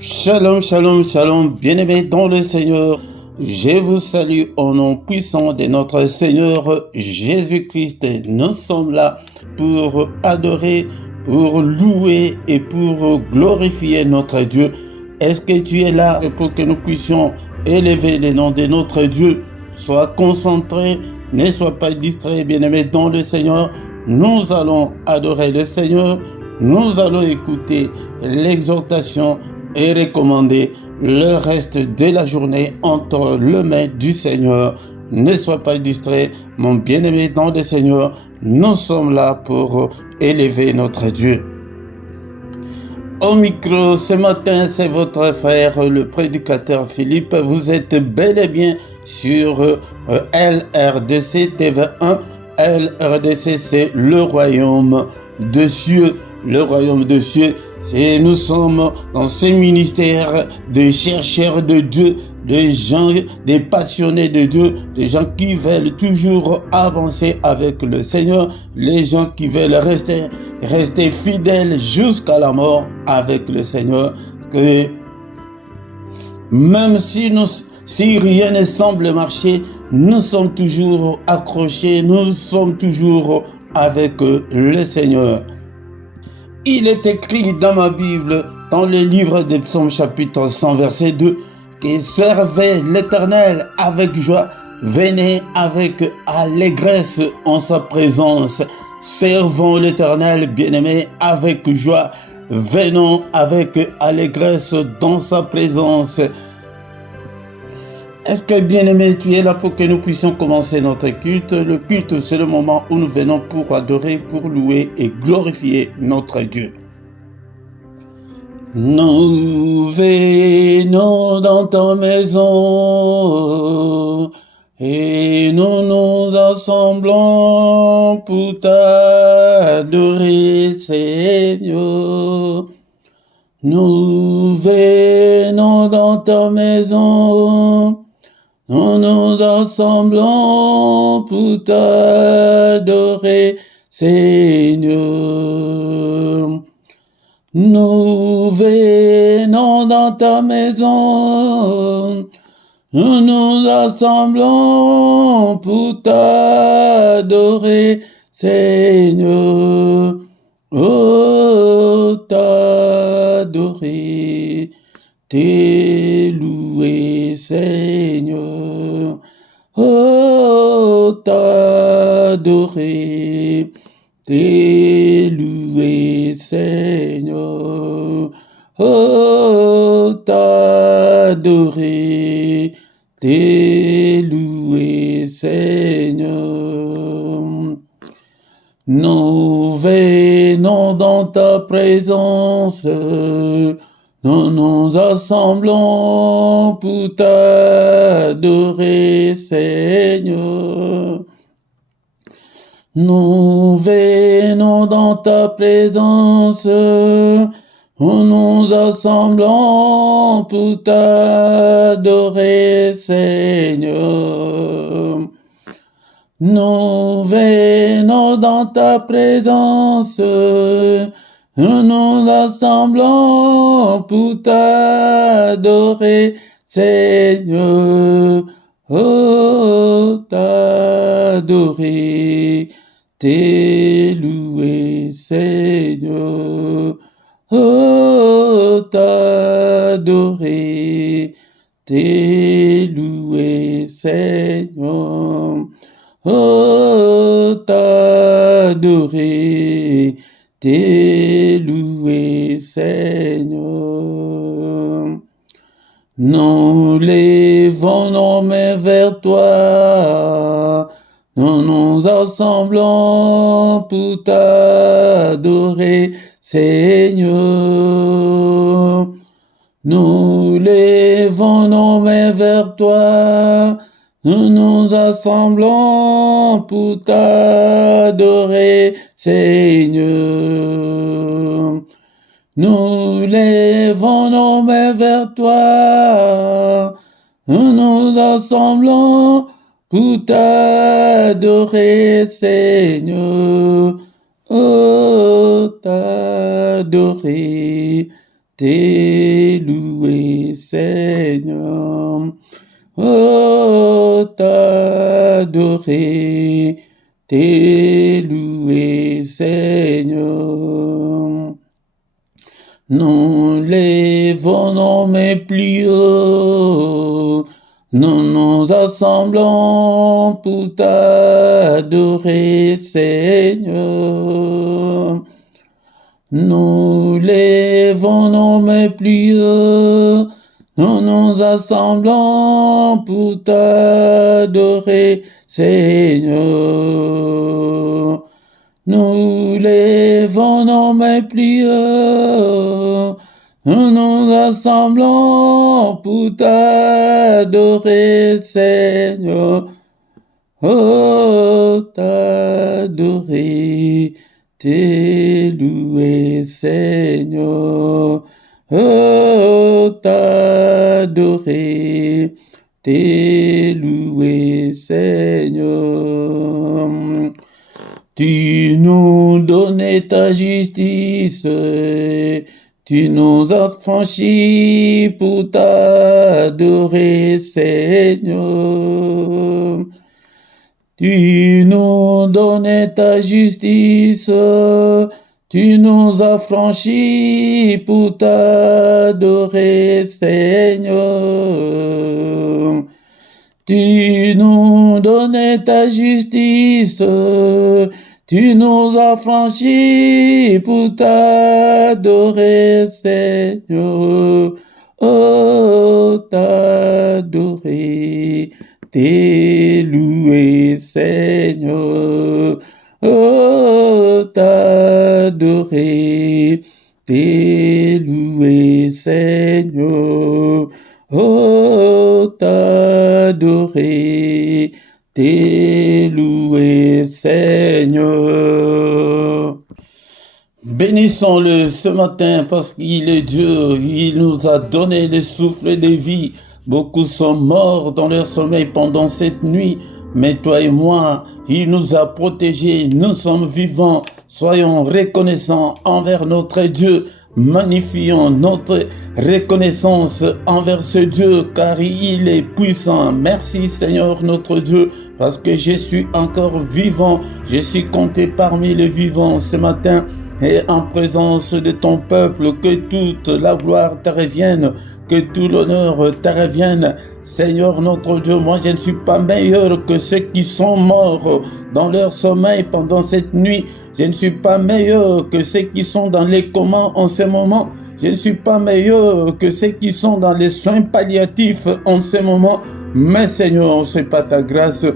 Shalom, shalom, shalom, bien-aimés dans le Seigneur. Je vous salue au nom puissant de notre Seigneur Jésus-Christ. Nous sommes là pour adorer, pour louer et pour glorifier notre Dieu. Est-ce que tu es là pour que nous puissions élever le nom de notre Dieu? Sois concentré, ne sois pas distrait, bien-aimés dans le Seigneur. Nous allons adorer le Seigneur. Nous allons écouter l'exhortation et recommander le reste de la journée entre les mains du Seigneur. Ne sois pas distrait, mon bien-aimé dans le Seigneur. Nous sommes là pour élever notre Dieu. Au micro, ce matin, c'est votre frère, le prédicateur Philippe. Vous êtes bel et bien sur LRDC TV1. LRDC, c'est le royaume des cieux. Le royaume des cieux. Nous sommes dans ce ministère de chercheurs de Dieu, des gens, des passionnés de Dieu, des gens qui veulent toujours avancer avec le Seigneur, les gens qui veulent rester fidèles jusqu'à la mort avec le Seigneur. Que même si rien ne semble marcher, nous sommes toujours accrochés, nous sommes toujours avec le Seigneur. Il est écrit dans ma Bible, dans le livre des Psaumes chapitre 100 verset 2, que servez l'Éternel avec joie, venez avec allégresse en sa présence. Servons l'Éternel, bien-aimé, avec joie, venons avec allégresse dans sa présence. Est-ce que, bien-aimé, tu es là pour que nous puissions commencer notre culte? Le culte, c'est le moment où nous venons pour adorer, pour louer et glorifier notre Dieu. Nous venons dans ta maison et nous nous assemblons pour t'adorer, Seigneur. Nous venons dans ta maison. Nous nous assemblons pour t'adorer, Seigneur. Nous venons dans ta maison. Nous nous assemblons pour t'adorer, Seigneur. Oh, t'adorer, t'es loué, Seigneur. Oh, t'adorer, t'es loué, Seigneur. Oh, t'adorer, t'es loué, Seigneur. Nous venons dans ta présence. Nous nous assemblons pour t'adorer, Seigneur. Nous venons dans ta présence. Nous nous assemblons pour t'adorer, Seigneur. Nous venons dans ta présence. Nous nous assemblons pour t'adorer, Seigneur. Oh, t'adorer, t'es loué, Seigneur. Oh, t'adorer, t'es loué, Seigneur. Oh, t'adorer, t'es loué, Seigneur. Nous levons nos mains vers toi. Nous nous assemblons pour t'adorer, Seigneur. Nous levons nos mains vers toi. Nous nous assemblons pour t'adorer, Seigneur. Nous levons nos mains vers toi. Nous nous assemblons pour t'adorer, Seigneur. Oh, t'adorer, t'es loué, Seigneur. Oh, t'adorer, t'es loué, Seigneur. Nous lèvons nos mains plus haut, nous nous assemblons pour t'adorer, Seigneur. Nous lèvons nos mains plus haut, nous nous assemblons pour t'adorer, Seigneur. Nous lèvons nos mains plus haut, nous nous assemblons pour t'adorer, Seigneur. Oh, t'adorer, t'es loué, Seigneur. Oh, t'adorer, t'es loué, Seigneur. Tu nous donnais ta justice, tu nous as franchis pour t'adorer, Seigneur. Tu nous donnais ta justice, tu nous as franchis pour t'adorer, Seigneur. Tu nous donnais ta justice, tu nous as franchis pour t'adorer, Seigneur. Oh, t'adorer, t'es loué, Seigneur. Oh, t'adorer, t'es loué, Seigneur. Oh, t'adorer, t'es loué, Seigneur. Bénissons-le ce matin parce qu'il est Dieu, il nous a donné le souffle de vie. Beaucoup sont morts dans leur sommeil pendant cette nuit, mais toi et moi, il nous a protégés, nous sommes vivants. Soyons reconnaissants envers notre Dieu. Magnifions notre reconnaissance envers ce Dieu car il est puissant. Merci Seigneur notre Dieu parce que je suis encore vivant. Je suis compté parmi les vivants ce matin et en présence de ton peuple. Que toute la gloire te revienne, que tout l'honneur te revienne. Seigneur notre Dieu, moi je ne suis pas meilleur que ceux qui sont morts dans leur sommeil pendant cette nuit. Je ne suis pas meilleur que ceux qui sont dans les comas en ce moment. Je ne suis pas meilleur que ceux qui sont dans les soins palliatifs en ce moment. Mais Seigneur, c'est pas ta grâce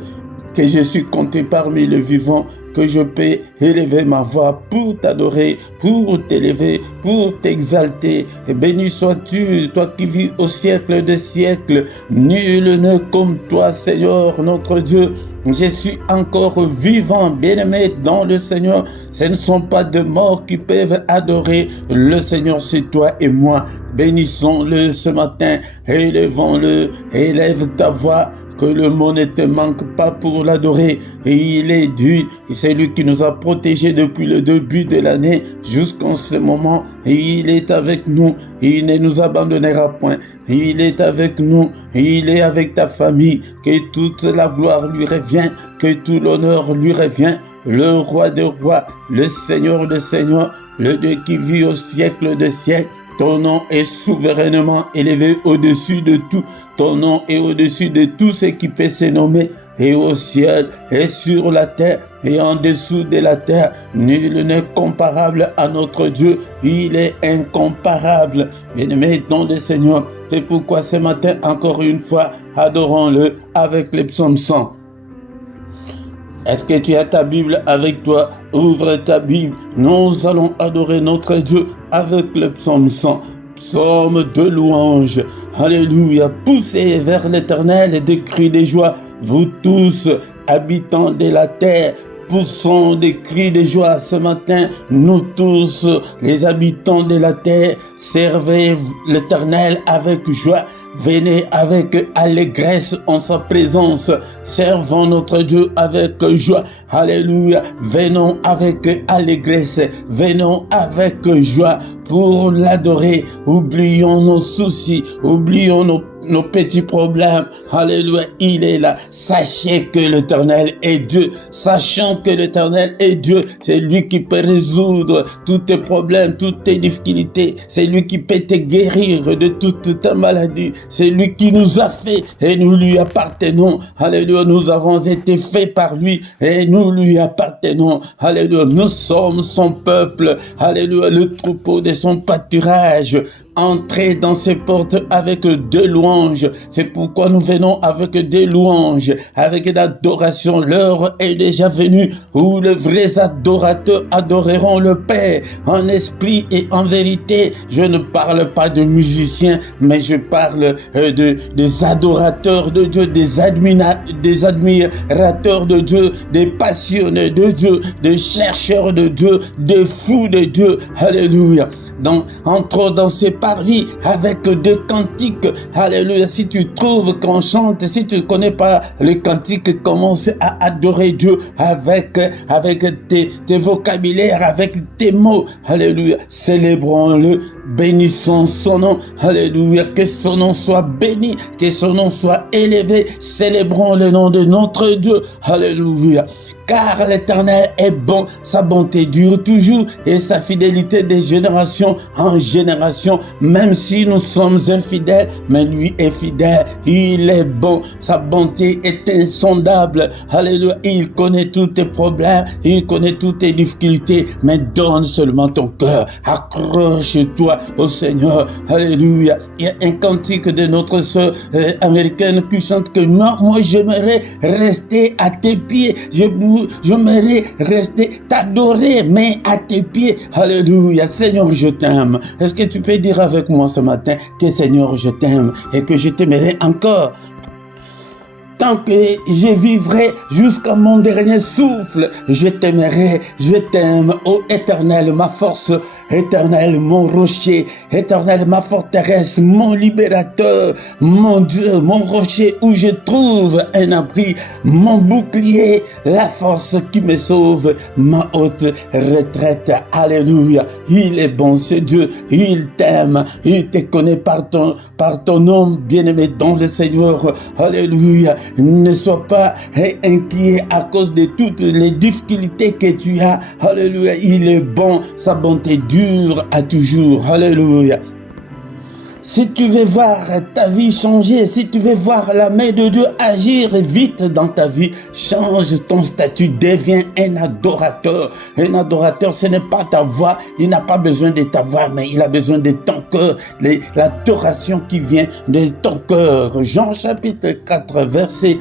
que je suis compté parmi les vivants, que je peux élever ma voix pour t'adorer, pour t'élever, pour t'exalter. Et béni sois-tu, toi qui vis au siècle des siècles. Nul n'est comme toi, Seigneur, notre Dieu. Je suis encore vivant, bien-aimé dans le Seigneur. Ce ne sont pas de morts qui peuvent adorer le Seigneur, c'est toi et moi. Bénissons-le ce matin, élevons-le, élève ta voix. Que le mot ne te manque pas pour l'adorer. Et il est Dieu, et c'est lui qui nous a protégés depuis le début de l'année jusqu'en ce moment. Et il est avec nous, et il ne nous abandonnera point. Et il est avec nous, et il est avec ta famille. Que toute la gloire lui revient, que tout l'honneur lui revient. Le roi des rois, le Seigneur des seigneurs, le Dieu qui vit au siècle des siècles. Ton nom est souverainement élevé au-dessus de tout. Ton nom est au-dessus de tout ce qui peut se nommer. Et au ciel, et sur la terre, et en dessous de la terre, nul n'est comparable à notre Dieu. Il est incomparable. Bien-aimé dans le Seigneur, c'est pourquoi ce matin, encore une fois, adorons-le avec les psaumes 100. Est-ce que tu as ta Bible avec toi? Ouvre ta Bible. Nous allons adorer notre Dieu avec le psaume 100. Psaume de louange. Alléluia. Poussez vers l'Éternel des cris de joie. Vous tous, habitants de la terre, poussons des cris de joie ce matin, nous tous, les habitants de la terre, servez l'Éternel avec joie. Venez avec allégresse en sa présence. Servons notre Dieu avec joie. Alléluia. Venons avec allégresse. Venons avec joie pour l'adorer. Oublions nos soucis. Oublions nos petits problèmes. Alléluia. Il est là. Sachez que l'Éternel est Dieu. Sachant que l'Éternel est Dieu. C'est lui qui peut résoudre tous tes problèmes, toutes tes difficultés. C'est lui qui peut te guérir de toute ta maladie. C'est lui qui nous a fait et nous lui appartenons. Alléluia, nous avons été faits par lui et nous lui appartenons. Alléluia, nous sommes son peuple. Alléluia, le troupeau de son pâturage. Entrez dans ses portes avec des louanges. C'est pourquoi nous venons avec des louanges, avec l'adoration. L'heure est déjà venue où les vrais adorateurs adoreront le Père en esprit et en vérité. Je ne parle pas de musiciens, mais je parle des adorateurs de Dieu, des admirateurs de Dieu, des passionnés de Dieu, des chercheurs de Dieu, des fous de Dieu. Alléluia. Donc, entrons dans ces parvis avec des cantiques. Alléluia. Si tu trouves qu'on chante, si tu ne connais pas les cantiques, commence à adorer Dieu avec tes vocabulaires, avec tes mots. Alléluia. Célébrons-le. Bénissons son nom. Alléluia. Que son nom soit béni, que son nom soit élevé. Célébrons le nom de notre Dieu. Alléluia. Car l'Éternel est bon, sa bonté dure toujours et sa fidélité de génération en génération. Même si nous sommes infidèles, mais lui est fidèle. Il est bon, sa bonté est insondable. Alléluia, il connaît tous tes problèmes, il connaît toutes tes difficultés, mais donne seulement ton cœur. Accroche-toi au Seigneur. Alléluia. Il y a un cantique de notre sœur américaine qui chante que moi j'aimerais rester à tes pieds. J'aimerais rester t'adorer, mais à tes pieds. Alléluia. Seigneur, je t'aime. Est-ce que tu peux dire avec moi ce matin que Seigneur, je t'aime et que je t'aimerai encore? Tant que je vivrai jusqu'à mon dernier souffle, je t'aimerai, je t'aime, ô Éternel, ma force, Éternel, mon rocher, Éternel, ma forteresse, mon libérateur, mon Dieu, mon rocher où je trouve un abri, mon bouclier, la force qui me sauve, ma haute retraite. Alléluia. Il est bon, ce Dieu, il t'aime, il te connaît par ton nom, bien-aimé dans le Seigneur. Alléluia. Ne sois pas inquiet à cause de toutes les difficultés que tu as. Alléluia. Il est bon, sa bonté dure à toujours. Alléluia. Si tu veux voir ta vie changer, si tu veux voir la main de Dieu agir vite dans ta vie, change ton statut, deviens un adorateur. Un adorateur, ce n'est pas ta voix, il n'a pas besoin de ta voix, mais il a besoin de ton cœur, l'adoration qui vient de ton cœur. Jean chapitre 4, verset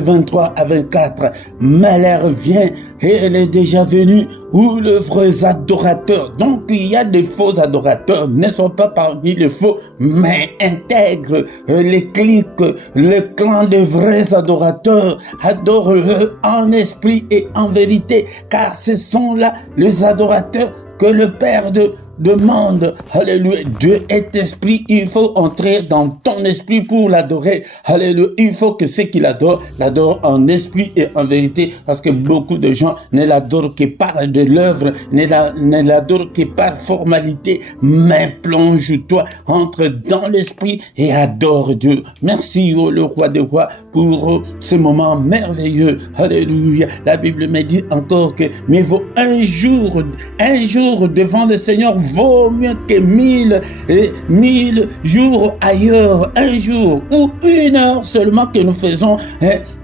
23 à 24. Mais l'heure vient et elle est déjà venue où les vrais adorateurs, donc il y a des faux adorateurs, ne sont pas parmi les faux, mais intègre les clics, le clan des vrais adorateurs, adore-le en esprit et en vérité, car ce sont là les adorateurs que le Père demande. Alléluia. Dieu est esprit. Il faut entrer dans ton esprit pour l'adorer. Alléluia. Il faut que ceux qui l'adorent en esprit et en vérité, parce que beaucoup de gens ne l'adorent que par de l'œuvre, ne l'adorent que par formalité. Mais plonge-toi, entre dans l'esprit et adore Dieu. Merci, oh, le roi des rois, pour ce moment merveilleux. Alléluia. La Bible me dit encore que mieux vaut un jour devant le Seigneur vaut mieux que 1000 jours ailleurs. Un jour ou une heure seulement que nous faisons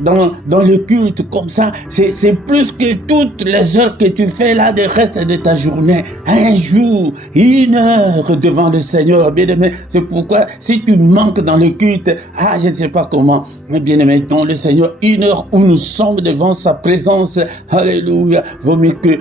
dans le culte comme ça, c'est plus que toutes les heures que tu fais là du reste de ta journée. Un jour, une heure devant le Seigneur, bien-aimé. C'est pourquoi si tu manques dans le culte, je ne sais pas comment, mais bien-aimé, dans le Seigneur, une heure où nous sommes devant sa présence, alléluia, vaut mieux que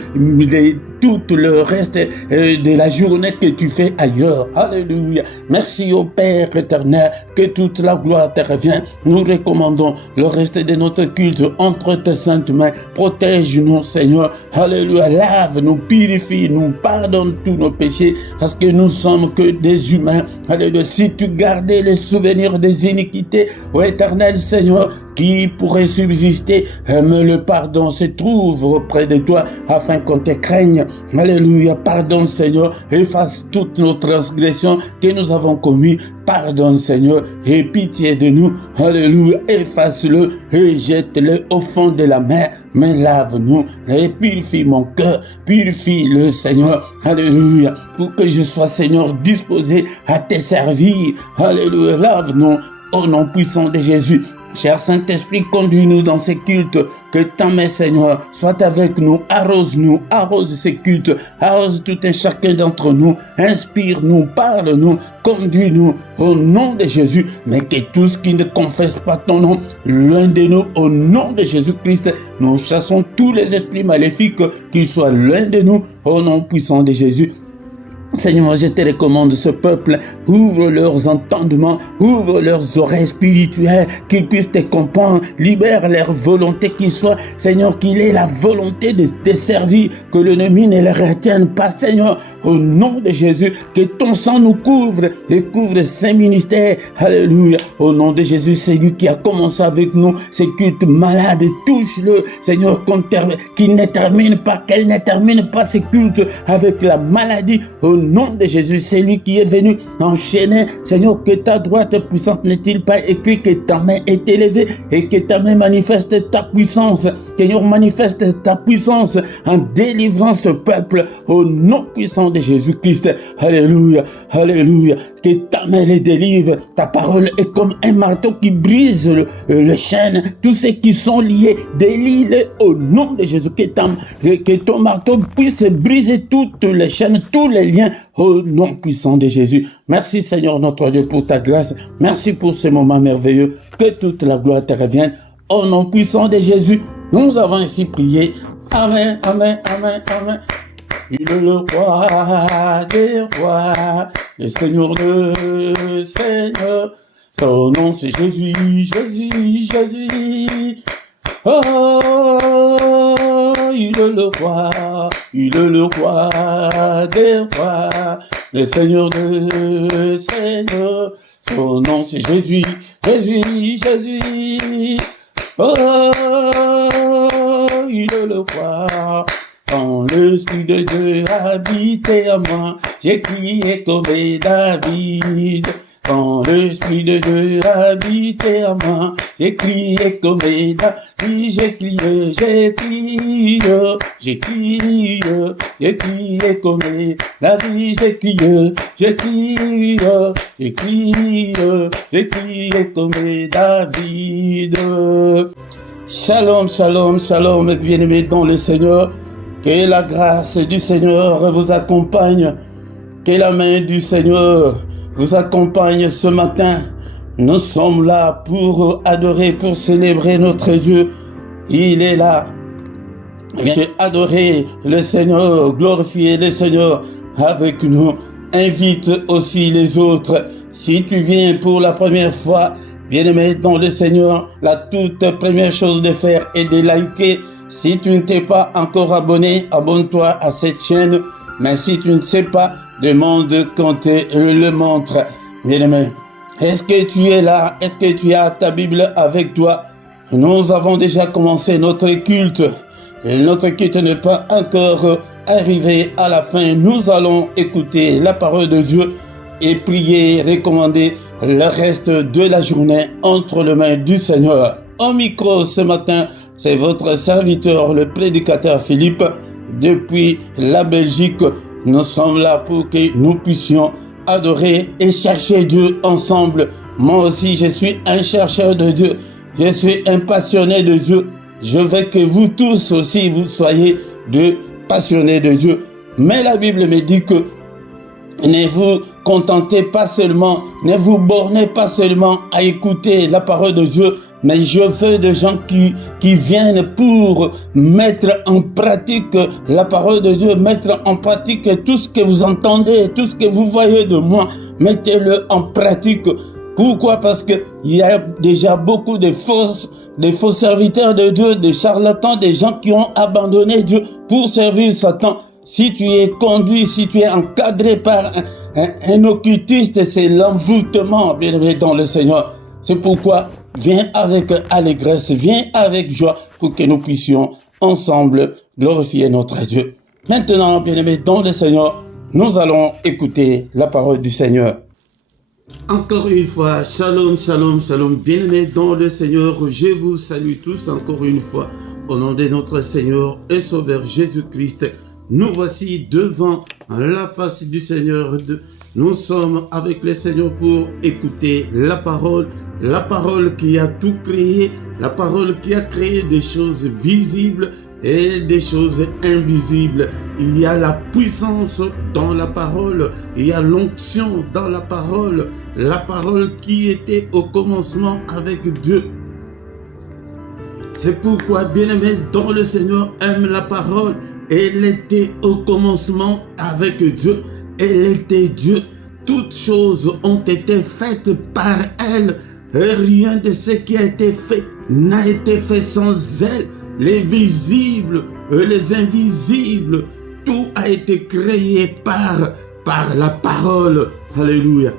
tout le reste de la journée que tu fais ailleurs. Alléluia. Merci au Père éternel, que toute la gloire te revient. Nous recommandons le reste de notre culte entre tes saintes mains. Protège-nous, Seigneur. Alléluia. Lave-nous, purifie-nous, pardonne tous nos péchés, parce que nous sommes que des humains. Alléluia. Si tu gardais les souvenirs des iniquités, ô éternel Seigneur, qui pourrait subsister, mais le pardon se trouve auprès de toi, afin qu'on te craigne. Alléluia. Pardonne, Seigneur, efface toutes nos transgressions que nous avons commises. Pardonne, Seigneur, et pitié de nous. Alléluia. Efface-le et jette-le au fond de la mer. Mais lave-nous et purifie mon cœur. Purifie-le, Seigneur. Alléluia. Pour que je sois, Seigneur, disposé à te servir. Alléluia. Lave-nous au nom puissant de Jésus. Cher Saint-Esprit, conduis-nous dans ces cultes, que ta main, Seigneur, soit avec nous, arrose-nous, arrose ces cultes, arrose tout et chacun d'entre nous, inspire-nous, parle-nous, conduis-nous au nom de Jésus, mais que tous qui ne confessent pas ton nom, l'un de nous, au nom de Jésus-Christ, nous chassons tous les esprits maléfiques, qu'ils soient l'un de nous, au nom puissant de Jésus. Seigneur, je te recommande ce peuple, ouvre leurs entendements, ouvre leurs oreilles spirituelles, qu'ils puissent te comprendre, libère leur volonté, qu'ils soient, Seigneur, qu'il ait la volonté de te servir, que l'ennemi ne les retienne pas, Seigneur, au nom de Jésus, que ton sang nous couvre et couvre ces ministères, alléluia, au nom de Jésus, c'est lui qui a commencé avec nous, ces cultes malades, touche-le, Seigneur, qu'il ne termine pas, qu'elle ne termine pas ces cultes avec la maladie, au nom de Jésus, c'est lui qui est venu enchaîner. Seigneur, que ta droite puissante n'est-il pas écrit, que ta main est élevée et que ta main manifeste ta puissance. Seigneur, manifeste ta puissance en délivrant ce peuple au nom puissant de Jésus-Christ. Alléluia, alléluia. Que ta main les délivre. Ta parole est comme un marteau qui brise le chêne. Tous ceux qui sont liés, délie-les au nom de Jésus. Que ton marteau puisse briser toutes les chaînes, tous les liens au nom puissant de Jésus. Merci Seigneur notre Dieu pour ta grâce. Merci pour ce moment merveilleux. Que toute la gloire te revienne. Au nom puissant de Jésus, nous avons ainsi prié. Amen, amen, amen, amen. Il est le roi des rois, le Seigneur de Seigneurs. Son nom c'est Jésus, Jésus, Jésus. Oh, il est le roi des rois, le Seigneur de Seigneurs. Son nom c'est Jésus, Jésus, Jésus. Oh, il est le roi. Quand l'Esprit de Dieu habitait à moi, j'ai crié comme David. Quand l'Esprit de Dieu habitait à moi, j'ai crié comme David, j'ai crié, j'ai crié, j'ai crié, j'ai crié comme David, j'ai crié, j'ai crié, j'ai crié, j'ai crié comme David. Shalom, shalom, shalom, bien-aimés dans le Seigneur. Que la grâce du Seigneur vous accompagne. Que la main du Seigneur vous accompagne ce matin. Nous sommes là pour adorer, pour célébrer notre Dieu. Il est là. Viens adorer le Seigneur, glorifier le Seigneur avec nous. Invite aussi les autres. Si tu viens pour la première fois, bien-aimé dans le Seigneur, la toute première chose de faire est de liker. Si tu ne t'es pas encore abonné, abonne-toi à cette chaîne. Mais si tu ne sais pas, demande qu'on te le montre. Bien-aimé, est-ce que tu es là? Est-ce que tu as ta Bible avec toi? Nous avons déjà commencé notre culte. Et notre culte n'est pas encore arrivé à la fin. Nous allons écouter la parole de Dieu et prier, recommander le reste de la journée entre les mains du Seigneur. Au micro ce matin, c'est votre serviteur, le prédicateur Philippe, depuis la Belgique. Nous sommes là pour que nous puissions adorer et chercher Dieu ensemble. Moi aussi, je suis un chercheur de Dieu. Je suis un passionné de Dieu. Je veux que vous tous aussi, vous soyez de passionnés de Dieu. Mais la Bible me dit que ne vous contentez pas seulement, ne vous bornez pas seulement à écouter la parole de Dieu, mais je veux des gens qui viennent pour mettre en pratique la parole de Dieu, mettre en pratique tout ce que vous entendez, tout ce que vous voyez de moi, mettez-le en pratique. Pourquoi? Parce qu'il y a déjà beaucoup de faux serviteurs de Dieu, des charlatans, des gens qui ont abandonné Dieu pour servir Satan. Si tu es conduit, si tu es encadré par un occultiste, c'est l'envoûtement, bien aimé dans le Seigneur. C'est pourquoi viens avec allégresse, viens avec joie pour que nous puissions ensemble glorifier notre Dieu. Maintenant, bien aimé dans le Seigneur, nous allons écouter la parole du Seigneur. Encore une fois, shalom, shalom, shalom, bien-aimés dans le Seigneur, je vous salue tous encore une fois, au nom de notre Seigneur et Sauveur Jésus-Christ. Nous voici devant la face du Seigneur. Nous sommes avec le Seigneur pour écouter la parole qui a tout créé, la parole qui a créé des choses visibles et des choses invisibles. Il y a la puissance dans la parole, il y a l'onction dans la parole qui était au commencement avec Dieu. C'est pourquoi, bien-aimé dans le Seigneur, aime la parole. Elle était au commencement avec Dieu, elle était Dieu. Toutes choses ont été faites par elle, et rien de ce qui a été fait n'a été fait sans elle. Les visibles et les invisibles, tout a été créé par la parole. Alléluia.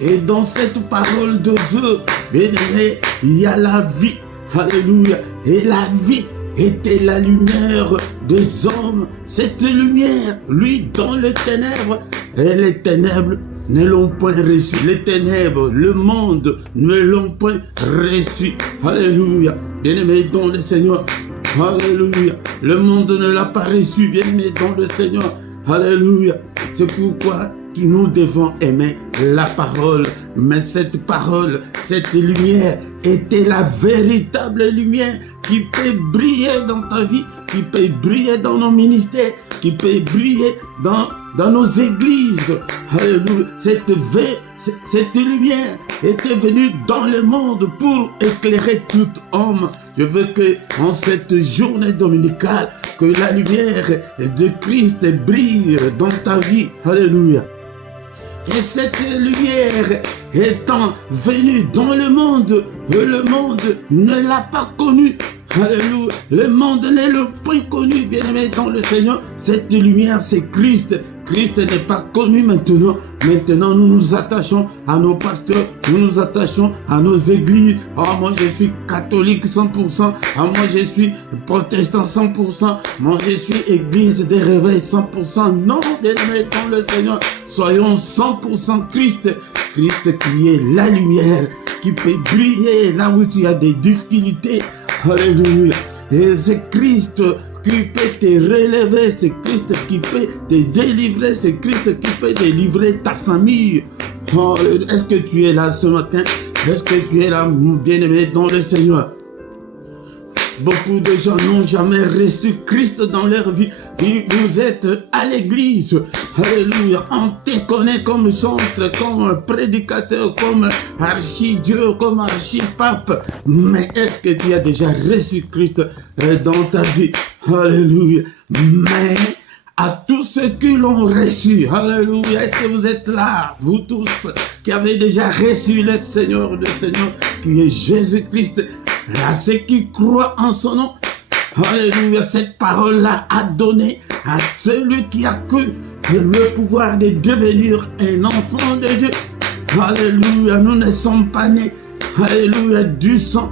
Et dans cette parole de Dieu, bien aimé, il y a la vie. Alléluia. Et la vie était la lumière des hommes. Cette lumière, lui, dans les ténèbres, et les ténèbres ne l'ont point reçu. Les ténèbres, le monde ne l'ont point reçu. Alléluia. Bien-aimé dans le Seigneur. Alléluia. Le monde ne l'a pas reçu, bien-aimé dans le Seigneur. Alléluia. C'est pourquoi nous devons aimer la parole. Mais cette parole, cette lumière était la véritable lumière qui peut briller dans ta vie, qui peut briller dans nos ministères, qui peut briller dans nos églises. Alléluia. Cette lumière était venue dans le monde pour éclairer tout homme. Je veux que en cette journée dominicale, que la lumière de Christ brille dans ta vie. Alléluia. Et cette lumière étant venue dans le monde ne l'a pas connue. Alléluia. Le monde ne l'a pas connu, bien-aimé dans le Seigneur. Cette lumière, c'est Christ. Christ n'est pas connu maintenant. Maintenant, nous nous attachons à nos pasteurs, nous nous attachons à nos églises. Ah, moi, je suis catholique 100%. Ah, moi, je suis protestant 100%. Moi, je suis église des réveils 100%. Non, bien-aimé dans le Seigneur, soyons 100% Christ. Christ qui est la lumière, qui peut briller là où tu as des difficultés. Alléluia. Et c'est Christ qui peut te relever, c'est Christ qui peut te délivrer, c'est Christ qui peut délivrer ta famille. Oh, est-ce que tu es là ce matin? Est-ce que tu es là, bien-aimé dans le Seigneur? Beaucoup de gens n'ont jamais reçu Christ dans leur vie. Et vous êtes à l'église. Alléluia. On te connaît comme chantre, comme prédicateur, comme archi-dieu, comme archi-pape. Mais est-ce que tu as déjà reçu Christ dans ta vie? Alléluia. Mais à tous ceux qui l'ont reçu, alléluia, est-ce que vous êtes là, vous tous qui avez déjà reçu le Seigneur qui est Jésus-Christ, à ceux qui croient en son nom, alléluia, cette parole-là a donné à celui qui a cru le pouvoir de devenir un enfant de Dieu. Alléluia, nous ne sommes pas nés, alléluia, du sang.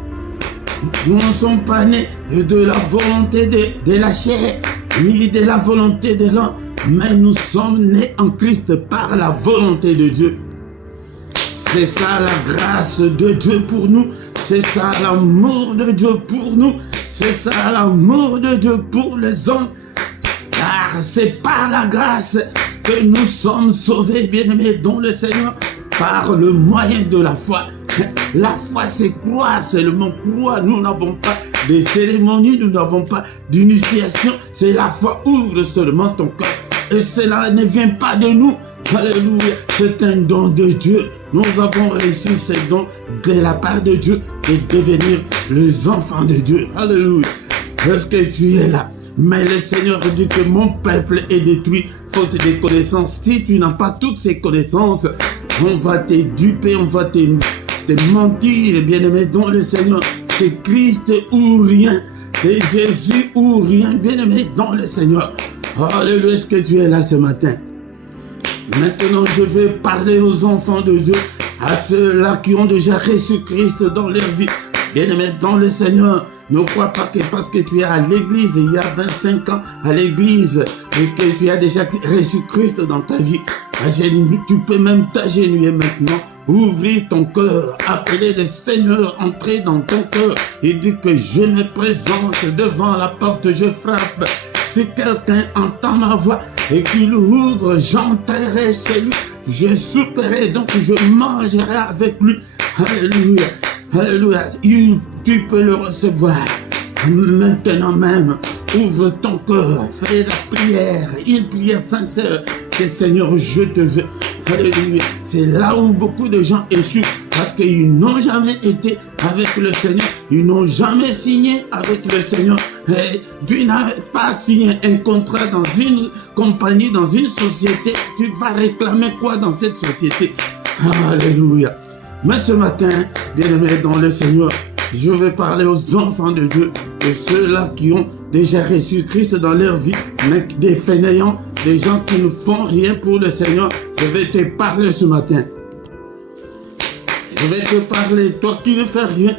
Nous ne sommes pas nés de la volonté de la chair, ni de la volonté de l'homme, mais nous sommes nés en Christ par la volonté de Dieu. C'est ça la grâce de Dieu pour nous, c'est ça l'amour de Dieu pour nous, c'est ça l'amour de Dieu pour les hommes. Car c'est par la grâce que nous sommes sauvés, bien-aimés dans le Seigneur, par le moyen de la foi. La foi, c'est croire, c'est le mot croire. Nous n'avons pas de cérémonie, nous n'avons pas d'initiation. C'est la foi, ouvre seulement ton cœur. Et cela ne vient pas de nous, Alléluia, c'est un don de Dieu. Nous avons reçu ce don de la part de Dieu de devenir les enfants de Dieu. Alléluia. Est-ce que tu es là? Mais le Seigneur dit que mon peuple est détruit faute de connaissances. Si tu n'as pas toutes ces connaissances, on va te duper, on va te mentir, bien-aimé, dans le Seigneur. C'est Christ ou rien. C'est Jésus ou rien, bien-aimé, dans le Seigneur. Alléluia, est-ce que tu es là ce matin? Maintenant, je vais parler aux enfants de Dieu, à ceux-là qui ont déjà reçu Christ dans leur vie. Bien-aimé, dans le Seigneur, ne crois pas que parce que tu es à l'église, il y a 25 ans à l'église, et que tu as déjà reçu Christ dans ta vie, tu peux même t'agenouiller maintenant, ouvrir ton cœur, appeler le Seigneur, entrer dans ton cœur, et dire que je me présente devant la porte, je frappe. Si quelqu'un entend ma voix et qu'il ouvre, j'entrerai chez lui, je souperai, donc je mangerai avec lui. Alléluia, alléluia, tu peux le recevoir. Maintenant même, ouvre ton cœur, fais la prière, une prière sincère, que Seigneur, je te veux. Alléluia, c'est là où beaucoup de gens échouent, parce qu'ils n'ont jamais été avec le Seigneur, ils n'ont jamais signé avec le Seigneur. Et tu n'as pas signé un contrat dans une compagnie, dans une société, tu vas réclamer quoi dans cette société? Alléluia. Mais ce matin, bien-aimés dans le Seigneur, je vais parler aux enfants de Dieu, de ceux-là qui ont déjà reçu Christ dans leur vie, mais des fainéants, des gens qui ne font rien pour le Seigneur. Je vais te parler ce matin. Je vais te parler, toi qui ne fais rien.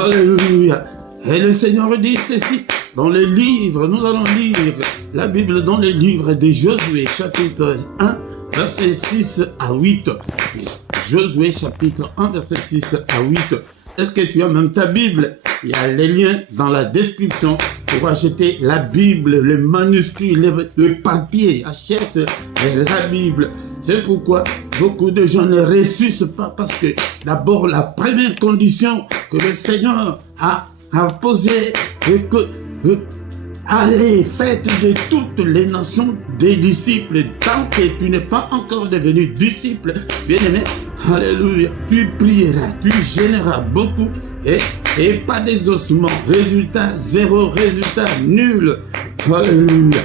Alléluia. Et le Seigneur dit ceci, dans le livre, nous allons lire la Bible dans le livre de Josué, chapitre 1, verset 6 à 8. Josué, chapitre 1, verset 6 à 8. Est-ce que tu as même ta Bible? Il y a les liens dans la description pour acheter la Bible, le manuscrit, le papier. Achète la Bible. C'est pourquoi beaucoup de gens ne ressuscitent pas, parce que d'abord la première condition que le Seigneur a posée est que allez, faites de toutes les nations des disciples. Tant que tu n'es pas encore devenu disciple, bien-aimé, alléluia, tu prieras, tu gêneras beaucoup et pas d'exaucement. Résultat zéro, résultat nul. Alléluia.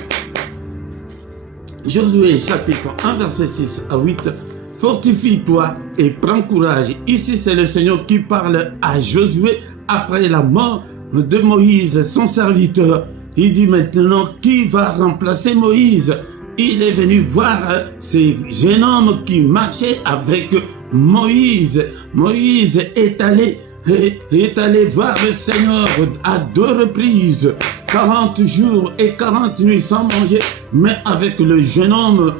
Josué chapitre 1 verset 6 à 8. Fortifie-toi et prends courage. Ici c'est le Seigneur qui parle à Josué après la mort de Moïse, son serviteur. Il dit maintenant, qui va remplacer Moïse? Il est venu voir ces jeunes hommes qui marchaient avec Moïse. Moïse est allé voir le Seigneur à 2 reprises, 40 jours et 40 nuits sans manger, mais avec le jeune homme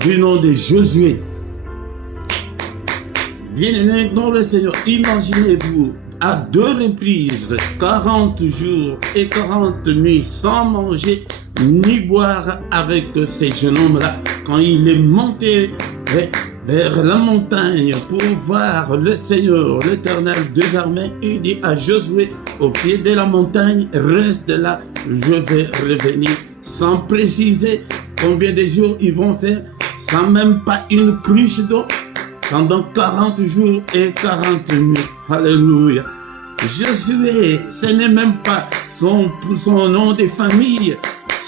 du nom de Josué. Bien-aimés dans le Seigneur, imaginez-vous, à 2 reprises, 40 jours et 40 nuits sans manger ni boire avec ces jeunes hommes-là, quand il est monté vers la montagne pour voir le Seigneur, l'Éternel des armées, il dit à Josué, au pied de la montagne, reste là, je vais revenir, sans préciser combien de jours ils vont faire, sans même pas une cruche d'eau, pendant 40 jours et 40 nuits. Alléluia. Josué, ce n'est même pas son nom de famille,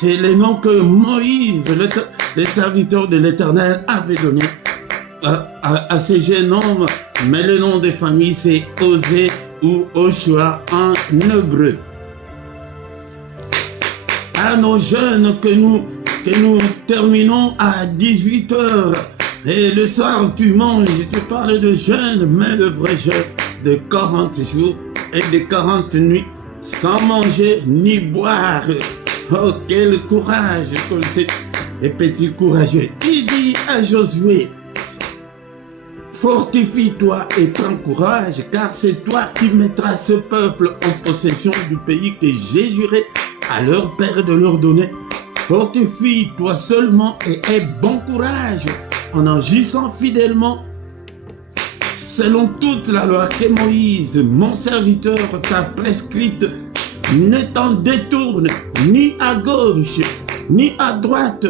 c'est le nom que Moïse, le serviteur de l'Éternel, avait donné à ces jeunes hommes. Mais le nom de famille, c'est Osée ou Oshua en hébreu. À nos jeunes que nous terminons à 18h, et le soir tu manges, tu parles de jeûne, mais le vrai jeûne de 40 jours et de 40 nuits sans manger ni boire. Oh, quel courage, comme ces petits courageux. Il dit à Josué, fortifie-toi et prends courage, car c'est toi qui mettras ce peuple en possession du pays que j'ai juré à leur père de leur donner. Fortifie-toi seulement et aie bon courage en agissant fidèlement selon toute la loi que Moïse, mon serviteur, t'a prescrite. Ne t'en détourne ni à gauche ni à droite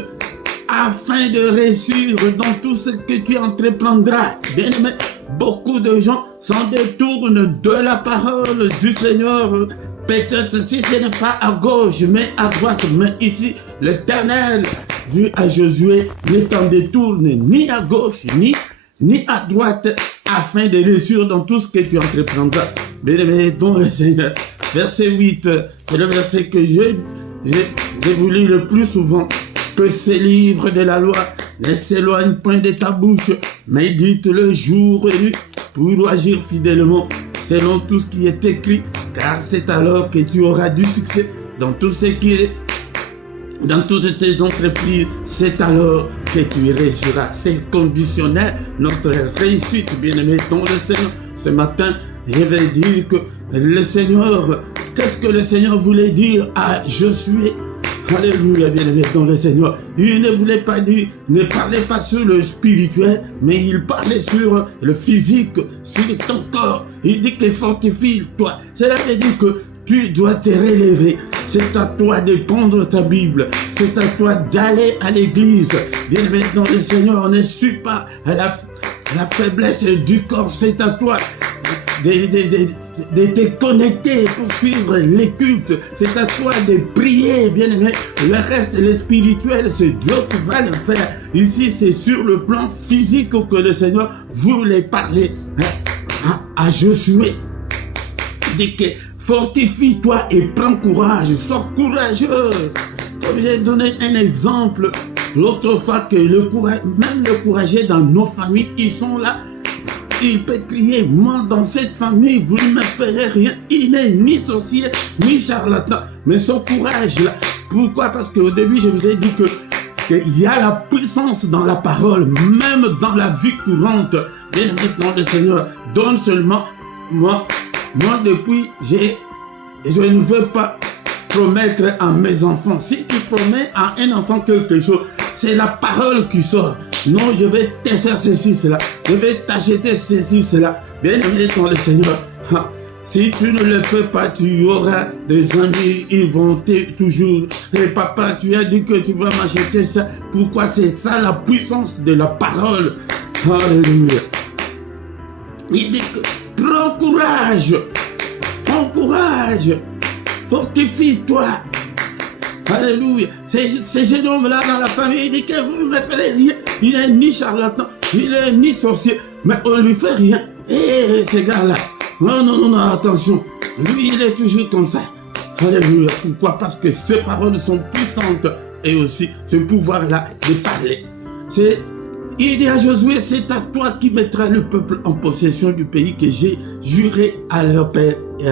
afin de réussir dans tout ce que tu entreprendras. Bien-aimé, beaucoup de gens s'en détournent de la parole du Seigneur. Peut-être si ce n'est pas à gauche, mais à droite. Mais ici, l'Éternel dit à Josué, ne t'en détourne ni à gauche, ni à droite, afin de réussir dans tout ce que tu entreprendras. Bien-aimé, dans le Seigneur. Verset 8, c'est le verset que j'ai voulu le plus souvent. Que ces livres de la loi ne s'éloignent point de ta bouche, médite-le jour et nuit pour agir fidèlement selon tout ce qui est écrit, car c'est alors que tu auras du succès dans tout ce qui est, dans toutes tes entreprises. C'est alors que tu réussiras. C'est conditionnel notre réussite, bien-aimé dans le Seigneur. Ce matin, je vais dire que le Seigneur, qu'est-ce que le Seigneur voulait dire à Josué? Alléluia, bien-aimé dans le Seigneur. Il ne voulait pas dire, ne parlait pas sur le spirituel, mais il parlait sur le physique, sur ton corps. Il dit que fortifie-toi. Cela veut dire que tu dois te relever. C'est à toi de prendre ta Bible. C'est à toi d'aller à l'église. Bien-aimé dans le Seigneur, ne suis pas à la faiblesse du corps. C'est à toi de te connecter pour suivre les cultes. C'est à toi de prier, bien-aimé. Le reste, le spirituel, c'est Dieu qui va le faire. Ici, c'est sur le plan physique que le Seigneur voulait parler à Josué. Il dit que fortifie-toi et prends courage. Sois courageux. Comme j'ai donné un exemple l'autre fois que même le courageux dans nos familles, ils sont là. Il peut crier, moi dans cette famille, vous ne me ferez rien. Il n'est ni sorcier, ni charlatan. Mais son courage là, pourquoi? Parce qu'au début, je vous ai dit qu'il y a la puissance dans la parole, même dans la vie courante. Bien maintenant, le Seigneur donne seulement, moi depuis, je ne veux pas promettre à mes enfants. Si tu promets à un enfant quelque chose, c'est la parole qui sort. Non, je vais te faire ceci, cela. Je vais t'acheter ceci, cela. Bien aimé dans le Seigneur. Si tu ne le fais pas, tu auras des amis, ils vont toujours. Et papa, tu as dit que tu vas m'acheter ça. Pourquoi? C'est ça la puissance de la parole. Alléluia. Il dit que prends courage. Prends courage. Fortifie-toi. Alléluia. Ce jeune homme-là dans la famille, il dit que vous ne me ferez rien. Il n'est ni charlatan, il n'est ni sorcier, mais on ne lui fait rien. Et ce gars-là, non, attention. Lui, il est toujours comme ça. Alléluia. Pourquoi? Parce que ses paroles sont puissantes et aussi ce pouvoir-là de parler. Il dit à Josué, c'est à toi qui mettras le peuple en possession du pays que j'ai juré à leur père et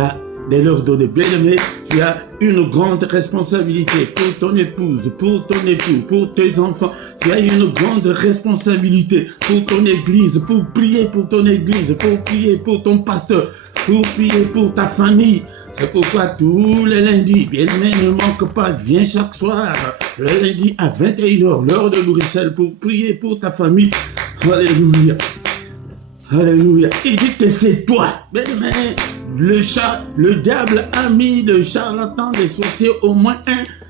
de leur donner. Bien-aimé, tu as une grande responsabilité pour ton épouse, pour ton époux, pour tes enfants. Tu as une grande responsabilité pour ton église, pour prier pour ton église, pour prier pour ton pasteur, pour prier pour ta famille. C'est pourquoi tous les lundis, bien-aimé, ne manque pas, viens chaque soir, le lundi à 21h, l'heure de Bruxelles, pour prier pour ta famille. Alléluia. Alléluia. Il dit que c'est toi, bien-aimé. Le diable a mis de charlatans, des sorciers, au moins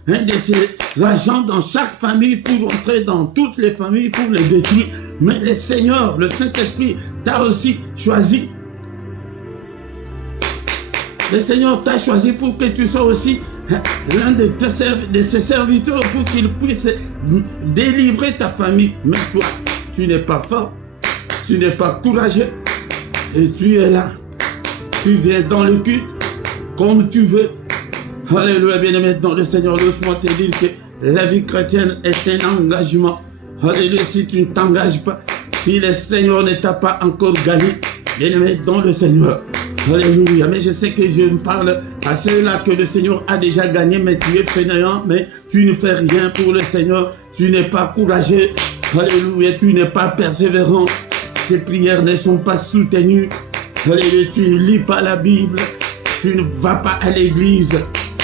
un de ses agents dans chaque famille pour entrer dans toutes les familles pour les détruire. Mais le Seigneur, le Saint-Esprit, t'a aussi choisi. Le Seigneur t'a choisi pour que tu sois aussi l'un de ses serviteurs pour qu'il puisse délivrer ta famille. Mais toi, tu n'es pas fort, tu n'es pas courageux et tu es là. Tu viens dans le culte comme tu veux. Alléluia, bien-aimé dans le Seigneur. Laisse-moi te dire que la vie chrétienne est un engagement. Alléluia, si tu ne t'engages pas, si le Seigneur ne t'a pas encore gagné, bien-aimé dans le Seigneur. Alléluia, mais je sais que je me parle à ceux-là que le Seigneur a déjà gagné, mais tu es fainéant, mais tu ne fais rien pour le Seigneur. Tu n'es pas courageux. Alléluia, tu n'es pas persévérant. Tes prières ne sont pas soutenues. Alléluia, tu ne lis pas la Bible, tu ne vas pas à l'église,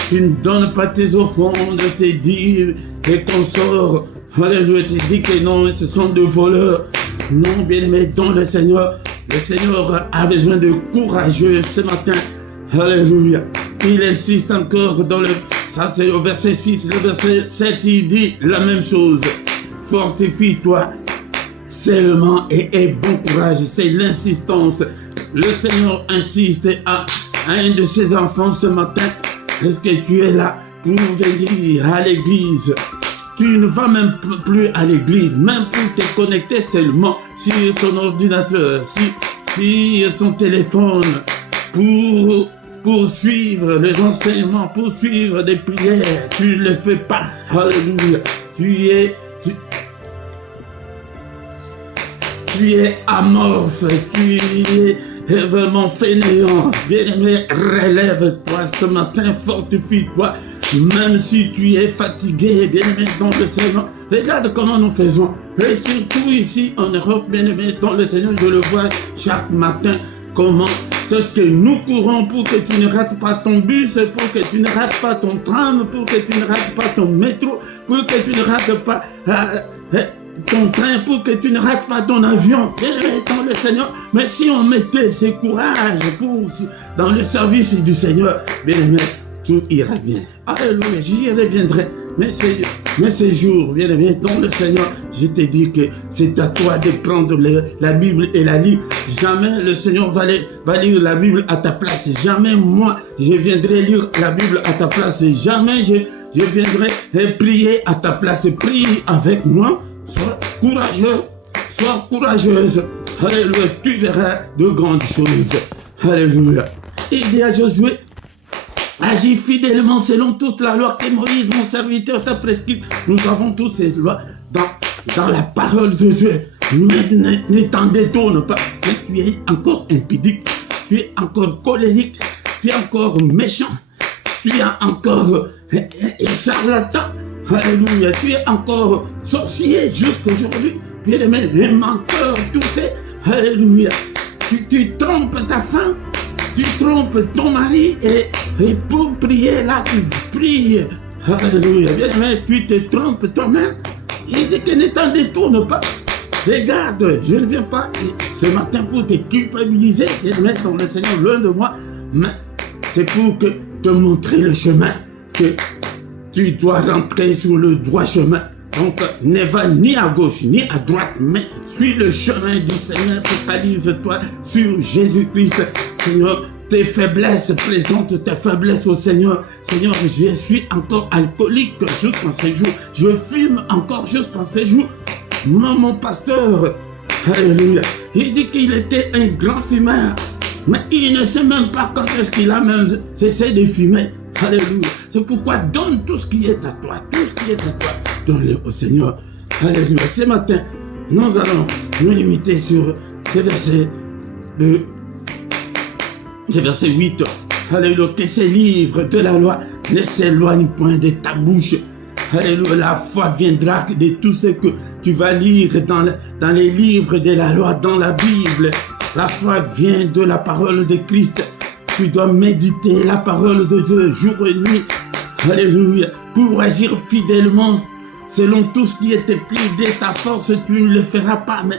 tu ne donnes pas tes offrandes, tes dîmes, tes consorts. Alléluia, tu dis que non, ce sont des voleurs. Non, bien-aimé, dans le Seigneur a besoin de courageux ce matin. Alléluia. Il insiste encore ça c'est le verset 6, le verset 7, il dit la même chose. fortifie-toi seulement et aie bon courage. C'est l'insistance. Le Seigneur insiste à un de ses enfants ce matin. Est-ce que tu es là pour venir à l'église? Tu ne vas même plus à l'église, même pour te connecter seulement sur ton ordinateur, sur ton téléphone, pour suivre les enseignements, pour suivre des prières. Tu ne le fais pas. Alléluia. Tu es amorphe, tu es vraiment fainéant. Bien-aimé, relève-toi ce matin, fortifie-toi. Même si tu es fatigué, bien-aimé, dans le Seigneur. Regarde comment nous faisons. Et surtout ici en Europe, bien-aimé, dans le Seigneur, je le vois chaque matin. Comment est-ce que nous courons pour que tu ne rates pas ton bus, pour que tu ne rates pas ton tram, pour que tu ne rates pas ton métro, pour que tu ne rates pas ton train, pour que tu ne rates pas ton avion. Dans le Seigneur. Mais si on mettait ce courage dans le service du Seigneur, bien aimé, tout ira bien. Alléluia, j'y reviendrai. Mais ce jour, bien aimé, dans le Seigneur, je te dis que c'est à toi de prendre la Bible et la lire. Jamais le Seigneur va lire la Bible à ta place. Jamais moi, je viendrai lire la Bible à ta place. Jamais je viendrai prier à ta place. Prie avec moi. Sois courageux, sois courageuse. Alléluia, tu verras de grandes choses. Alléluia. Il dit à Josué, agis fidèlement selon toute la loi que Moïse, mon serviteur, t'a prescrite. Nous avons toutes ces lois dans la parole de Dieu. Ne t'en détourne pas. Tu es encore impudique, tu es encore colérique, tu es encore méchant, tu es encore charlatan. Alléluia, tu es encore sorcier jusqu'aujourd'hui. Bien-aimé, les menteurs, tout fait. Alléluia. Tu trompes ta femme, tu trompes ton mari et pour prier là, tu pries. Alléluia. Bien-aimé, tu te trompes toi-même. Il dit que ne t'en détourne pas. Regarde, je ne viens pas ce matin pour te culpabiliser, bien-aimé, dans le Seigneur, loin de moi, mais c'est pour te montrer le chemin que tu dois rentrer sur le droit chemin. Donc, ne va ni à gauche ni à droite, mais suis le chemin du Seigneur. Focalise-toi sur Jésus-Christ. Seigneur, tes faiblesses, présente tes faiblesses au Seigneur. Seigneur, je suis encore alcoolique jusqu'en ces jours. Je fume encore jusqu'en ces jours. Non, mon pasteur, alléluia, il dit qu'il était un grand fumeur, mais il ne sait même pas quand est-ce qu'il a même cessé de fumer. Alléluia. C'est pourquoi donne tout ce qui est à toi. Tout ce qui est à toi, donne-le au Seigneur. Alléluia. Ce matin, nous allons nous limiter sur ce verset verset 8. Alléluia. Que ces livres de la loi ne s'éloignent point de ta bouche. Alléluia. La foi viendra de tout ce que tu vas lire dans les livres de la loi, dans la Bible. La foi vient de la parole de Christ. Tu dois méditer la parole de Dieu jour et nuit. Alléluia. Pour agir fidèlement selon tout ce qui est écrit de ta force, tu ne le feras pas, mais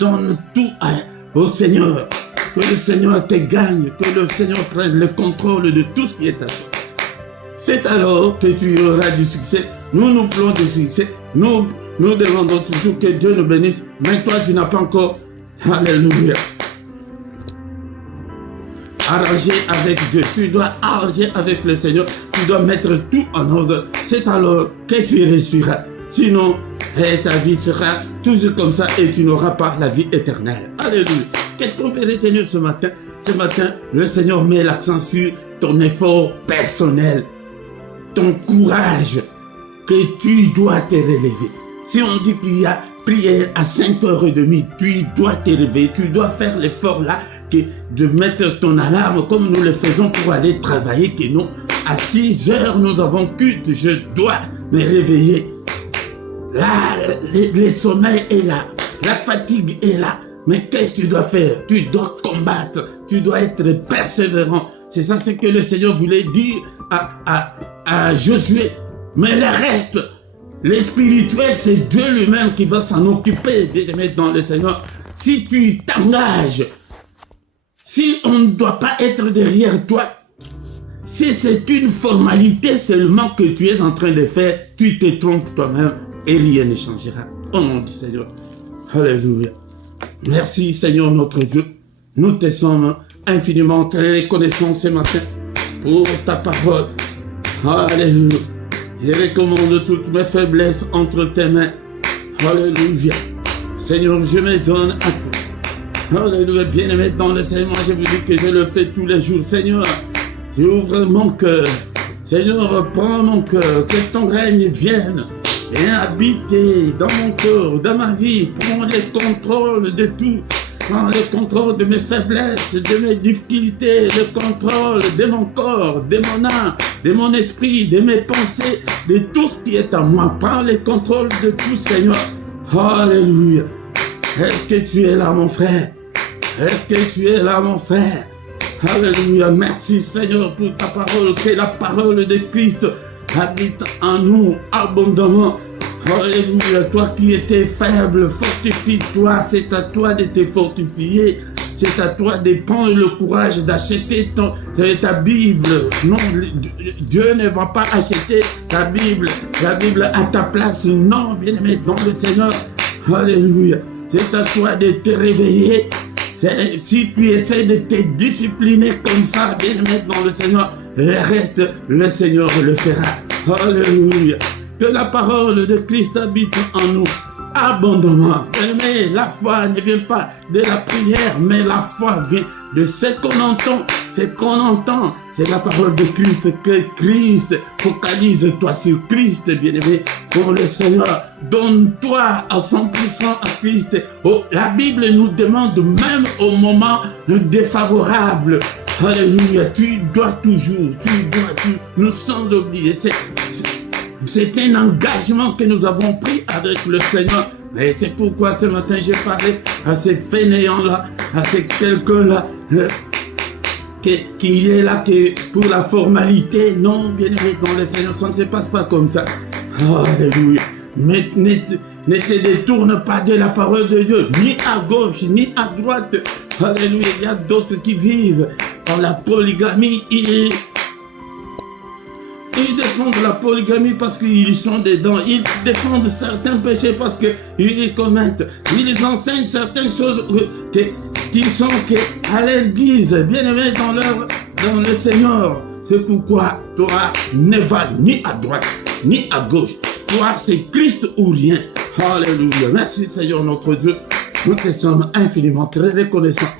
donne tout au Seigneur. Que le Seigneur te gagne, que le Seigneur prenne le contrôle de tout ce qui est à toi. C'est alors que tu auras du succès. Nous voulons du succès. Nous demandons toujours que Dieu nous bénisse. Mais toi, tu n'as pas encore. Alléluia. Arranger avec Dieu. Tu dois arranger avec le Seigneur. Tu dois mettre tout en ordre. C'est alors que tu réussiras. Sinon, ta vie sera toujours comme ça et tu n'auras pas la vie éternelle. Alléluia. Qu'est-ce qu'on peut retenir ce matin? Ce matin, le Seigneur met l'accent sur ton effort personnel, ton courage, que tu dois te relever. Si on dit qu'il y a prière à 5h30, tu dois te réveiller, tu dois faire l'effort là, de mettre ton alarme comme nous le faisons pour aller travailler, que non, à 6h nous avons culte, je dois me réveiller. Là, le sommeil est là, la fatigue est là, mais qu'est-ce que tu dois faire? Tu dois combattre, tu dois être persévérant. C'est ça ce que le Seigneur voulait dire à Josué. Mais le reste, le spirituel, c'est Dieu lui-même qui va s'en occuper, bien-aimé dans le Seigneur. Si tu t'engages, si on ne doit pas être derrière toi, si c'est une formalité seulement que tu es en train de faire, tu te trompes toi-même et rien ne changera. au nom du Seigneur. Alléluia. Merci Seigneur notre Dieu. Nous te sommes infiniment très reconnaissants ce matin pour ta parole. Alléluia. Je recommande toutes mes faiblesses entre tes mains. Alléluia. Seigneur, je me donne à toi. Alléluia. Bien-aimé dans le Seigneur, je vous dis que je le fais tous les jours. Seigneur, j'ouvre mon cœur. Seigneur, prends mon cœur. Que ton règne vienne et habiter dans mon cœur, dans ma vie. Prends le contrôle de tout. Prends le contrôle de mes faiblesses, de mes difficultés, le contrôle de mon corps, de mon âme, de mon esprit, de mes pensées, de tout ce qui est à moi. Prends le contrôle de tout, Seigneur. Alléluia. Est-ce que tu es là, mon frère? Est-ce que tu es là, mon frère? Alléluia. Merci, Seigneur, pour ta parole. Que la parole de Christ habite en nous abondamment. Alléluia. Toi qui étais faible, fortifie-toi. C'est à toi de te fortifier. C'est à toi de prendre le courage d'acheter ta Bible. Non, Dieu ne va pas acheter ta Bible, la Bible à ta place. Non, bien-aimé dans le Seigneur. Alléluia. C'est à toi de te réveiller. Si tu essaies de te discipliner comme ça, bien-aimé dans le Seigneur, le reste, le Seigneur le fera. Alléluia. Que la parole de Christ habite en nous abondamment. Mais la foi ne vient pas de la prière, mais la foi vient de ce qu'on entend. Ce qu'on entend, c'est la parole de Christ. Que Christ, focalise-toi sur Christ, bien-aimé, pour le Seigneur. Donne-toi à 100% à Christ. Oh, la Bible nous demande même au moment défavorable. Alléluia, tu dois toujours, nous sans oublier. C'est un engagement que nous avons pris avec le Seigneur. Et c'est pourquoi ce matin j'ai parlé à ces fainéants-là, à ces quelqu'un-là, qui est là pour la formalité. Non, bien aimé dans le Seigneur, ça ne se passe pas comme ça. Alléluia. Mais ne te détourne pas de la parole de Dieu, ni à gauche, ni à droite. Alléluia. Il y a d'autres qui vivent dans la polygamie. Ils défendent la polygamie parce qu'ils sont dedans. Ils défendent certains péchés parce qu'ils les commettent. Ils enseignent certaines choses qui sont à l'église, bien aimés dans le Seigneur. C'est pourquoi toi ne vas ni à droite, ni à gauche. Toi, c'est Christ ou rien. Alléluia. Merci Seigneur notre Dieu. Nous te sommes infiniment très reconnaissants.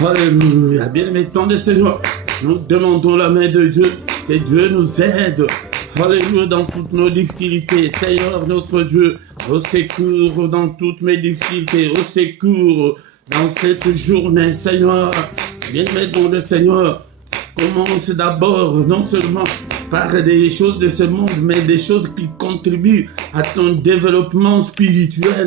Alléluia. Bien aimés dans le Seigneur, nous demandons la main de Dieu. Que Dieu nous aide, alléluia, dans toutes nos difficultés. Seigneur notre Dieu, au secours dans toutes mes difficultés, au secours dans cette journée, Seigneur. Bien-aimé dans le Seigneur, commence d'abord non seulement par des choses de ce monde, mais des choses qui contribuent à ton développement spirituel.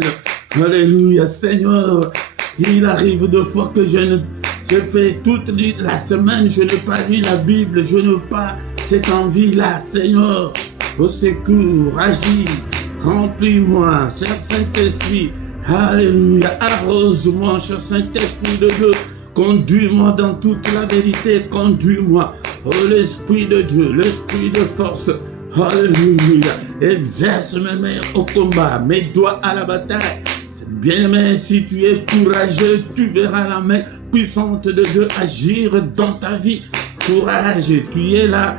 Alléluia, Seigneur. Il arrive de fois que je fais toute la semaine, je n'ai pas lu la Bible, je n'ai pas cette envie-là, Seigneur. Au secours, agis, remplis-moi, cher Saint-Esprit. Alléluia, arrose-moi, cher Saint-Esprit de Dieu. Conduis-moi dans toute la vérité, conduis-moi. Oh, l'Esprit de Dieu, l'Esprit de force. Alléluia, exerce mes mains au combat, mes doigts à la bataille. Bien-aimé, si tu es courageux, tu verras la main puissante de Dieu agir dans ta vie. Courage, tu es là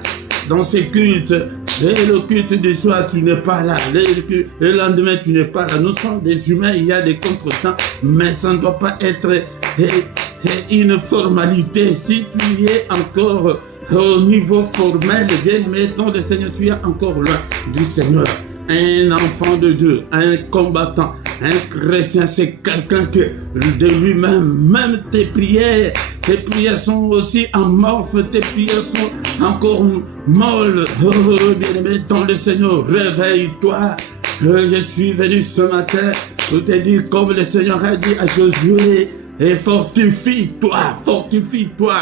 dans ces cultes. Et le culte du soir, tu n'es pas là. Le lendemain, tu n'es pas là. Nous sommes des humains, il y a des contretemps, mais ça ne doit pas être une formalité. Si tu es encore au niveau formel, bien-aimé, dans le Seigneur, tu es encore loin du Seigneur. Un enfant de Dieu, un combattant, un chrétien, c'est quelqu'un que de lui-même, même tes prières sont aussi amorphes, tes prières sont encore molles. Oh, bien-aimé dans le Seigneur, réveille-toi. Je suis venu ce matin pour te dire comme le Seigneur a dit à Josué, et fortifie-toi, fortifie-toi.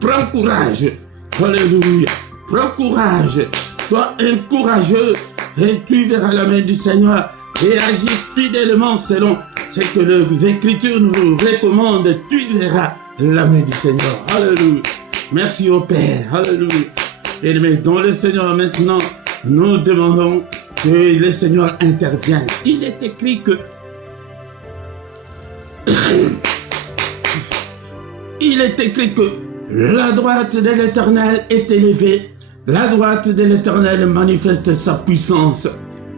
Prends courage. Alléluia. Prends courage. Sois un courageux et tu verras la main du Seigneur et agis fidèlement selon ce que les Écritures nous recommandent. Tu verras la main du Seigneur. Alléluia. Merci au Père. Alléluia. Et dans le Seigneur maintenant, nous demandons que le Seigneur intervienne. Il est écrit que il est écrit que la droite de l'Éternel est élevée, la droite de l'Éternel manifeste sa puissance.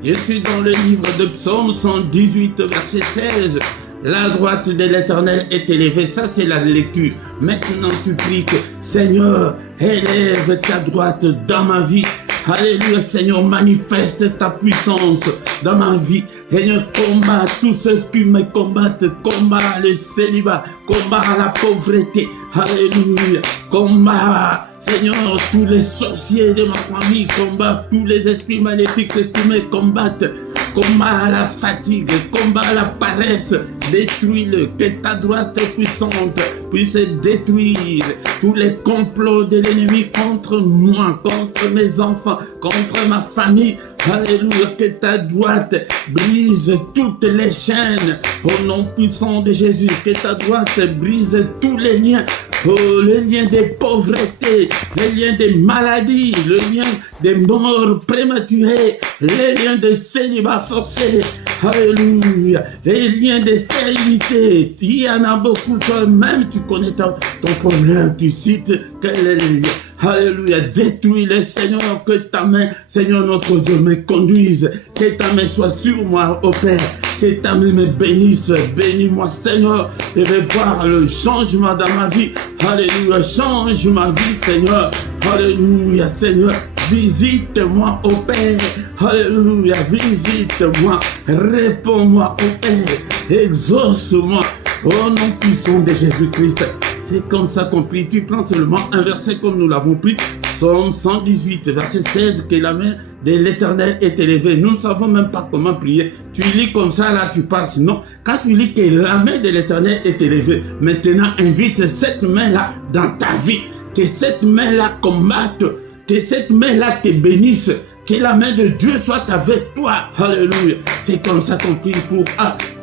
Je suis dans le livre de Psaume 118, verset 16. La droite de l'Éternel est élevée. Ça, c'est la lecture. Maintenant, tu pries que Seigneur, élève ta droite dans ma vie. Alléluia, Seigneur, manifeste ta puissance dans ma vie. Seigneur, combat tous ceux qui me combattent. Combat le célibat, combat la pauvreté. Alléluia, combat, Seigneur, tous les sorciers de ma famille. Combat tous les esprits maléfiques qui me combattent. Combat la fatigue, combat la paresse. Détruis-le, que ta droite puissante puisse détruire tous les complots de l'ennemi contre moi, contre mes enfants, contre ma famille. Alléluia, que ta droite brise toutes les chaînes au nom puissant de Jésus. Que ta droite brise tous les liens, les liens des pauvretés, les liens des maladies, les liens des morts prématurées, les liens de célibat forcé. Alléluia, les liens de stérilité. Il y en a beaucoup, toi-même tu connais ton problème, tu cites quel est le lien. Alléluia, détruis-les, Seigneur, que ta main, Seigneur notre Dieu, me conduise, que ta main soit sur moi, ô Père, que ta main me bénisse, bénis-moi, Seigneur, je vais voir le changement dans ma vie. Alléluia, change ma vie, Seigneur. Alléluia, Seigneur, visite-moi, ô Père. Alléluia, visite-moi, réponds-moi, ô Père, exauce-moi, au nom puissant de Jésus-Christ. C'est comme ça qu'on prie. Tu prends seulement un verset comme nous l'avons pris. Psaume 118, verset 16, que la main de l'Éternel est élevée. Nous ne savons même pas comment prier. Tu lis comme ça, là, tu passes. Non, quand tu lis que la main de l'Éternel est élevée, maintenant invite cette main-là dans ta vie. Que cette main-là combatte. Que cette main-là te bénisse. Que la main de Dieu soit avec toi. Alléluia. C'est comme ça qu'on prie pour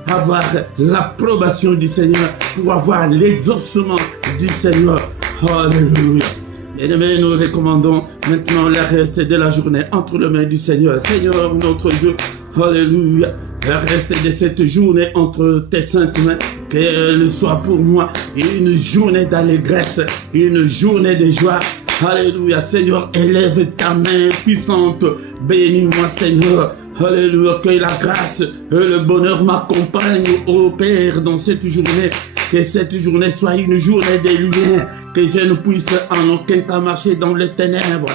avoir l'approbation du Seigneur, pour avoir l'exaucement du Seigneur. Alléluia. Bien-aimés, nous recommandons maintenant le reste de la journée entre les mains du Seigneur. Seigneur notre Dieu, alléluia. Le reste de cette journée entre tes saintes mains, qu'elle soit pour moi une journée d'allégresse, une journée de joie. Alléluia, Seigneur, élève ta main puissante. Bénis-moi, Seigneur. Alléluia, que la grâce et le bonheur m'accompagnent, ô Père, dans cette journée. Que cette journée soit une journée de lumière. Que je ne puisse en aucun cas marcher dans les ténèbres.